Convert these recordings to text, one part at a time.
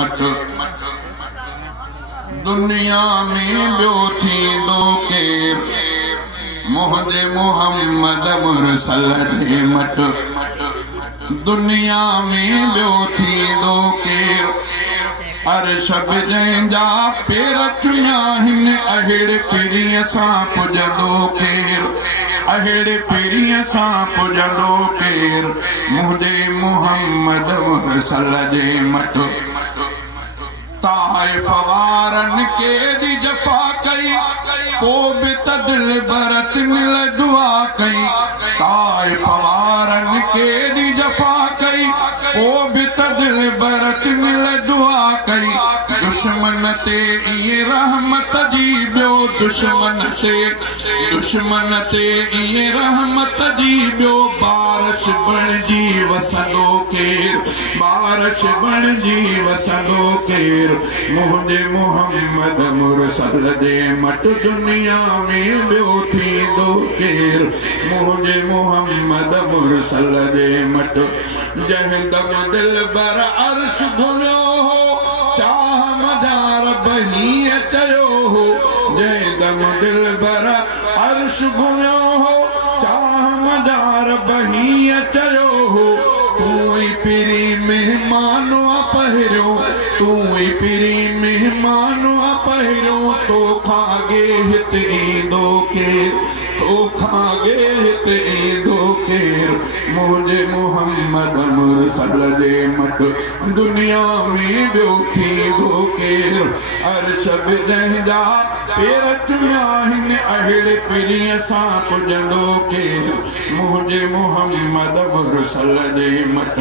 मट दुनिया में ॿियो थींदो केर मुंहिंजे मोहम्मद मुरसल जे मट दुनिया में ॿियो थींदो केर अर्श जंहिंजा पेर चुनिया आहिनि अहिड़े पीरीअ सां पुॼंदो केर अहिड़े पीरीअ सां पुॼंदो केर मुंहिंजे मोहम्मद मुरसल जे मट ताइफ़ वारनि केॾी जफ़ा कई पोइ बि त दिल भरत मिल दुआ कई ताइफ़ वारनि केॾी जफ़ा कई पोइ बि त दिल भरत मिल दुआ कई दुश्मन ते इहे रहमत जी ॿियो दुश्मन ते इहे रहमत जी ॿियो बारिश बणिजी वसंदो केर बारिश बणिजी वसंदो केर मुंहिंजे मोहम्मद मुरसल जे मट दुनिया में ॿियो थींदो केर मुंहिंजे मोहम्मद मुरसल जे मट जंहिं दम दिल बर अर्श घुमियो हो चाह मदार बहीअ चयो हो जंहिं दम दिल बर अर्श घुमियो हो चाह मदार बहीअ चयो हो तूं ई पिरी मेहमान पहिरियों तूं ई पिरी मेहमान पहिरियों तोखां अॻे हिते ईंदो केर तोखां अॻे हिते ईंदो केर मुंहिंजे मोहम्मद मुरसल जे मट दुनिया में ॿियो थींदो केर अर्श जंहिंजा पेर चुनिया आहिनि अहिड़े पीरीअ सां पुॼंदो केर मुंहिंजे मोहम्मद मुरसल जे मट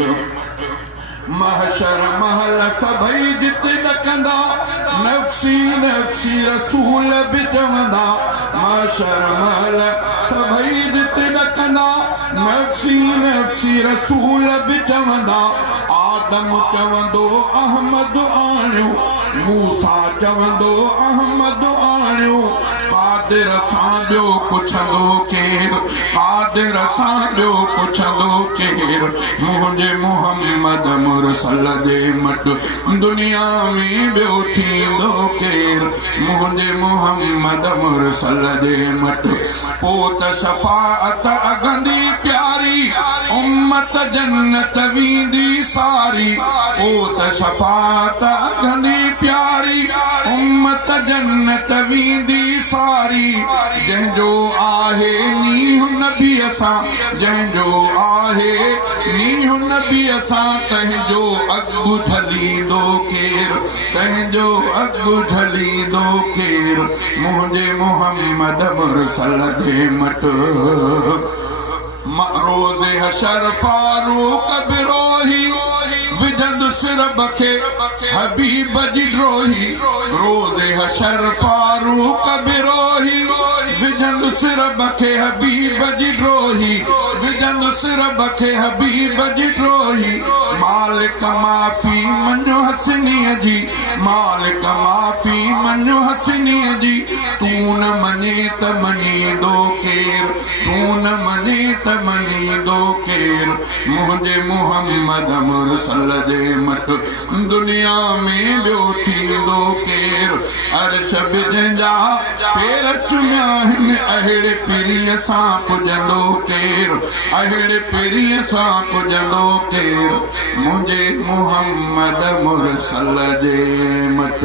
महशर महल सभई जिते ॾकंदा नफ़्सी नफ़्सी रसूल बि चवंदा महशर महल सभई जिते ॾकंदा नफ़्सी नफ़्सी रसूल बि चवंदा आदम चवंदो अहमद आणियो मूसा चवंदो अहमद आणियो कादिर सां ॿियो पुछंदो केर कादिर सां ॿियो पुछंदो केर मुंहिंजे मोहम्मद मुरसल जे मट दुनिया में ॿियो थींदो केर मुंहिंजे मोहम्मद मुरसल जे मट पोइ त शफ़ाअत अगंदी प्यारी उम्मत जन्नत वेंदी सारी पोइ त शफ़ाअत अगंदी प्यारी उम्मत जन्नत वेंदी सारी जंहिंजो आहे नीह नबी असां जंहिंजो आहे नीह नबी असां तंहिंजो अॻु ढलींदो केर तंहिंजो अॻु ढलींदो केर मुंहिंजे मोहम्मद मुरसल जे मट रोज़े हशर फारूक बिरोही विझंदु सिरब खे हबीब जी ड्रोही रोज़े हशर फारूक बिरोही विझंदु सिरब खे हबीब जी ड्रोही विझंदु सिरब खे हबीब जी ड्रोही मालिक माफ़ी मञो हसनीअ जी मालिक माफ़ी मञो हसनीअ जी तूं न मञे त मञींदो केर तूं न मञे त मञींदो केर मुंहिंजे मोहम्मद मुरसल जे मट दुनिया में ॿियो थींदो केर अर्श जंहिंजा पेर चुनिया आहिनि अहिड़े पीरीअ सां पुॼंदो केर अहिड़े पीरीअ सां पुॼंदो केर मुंहिंजे मोहम्मद मुरसल जे मट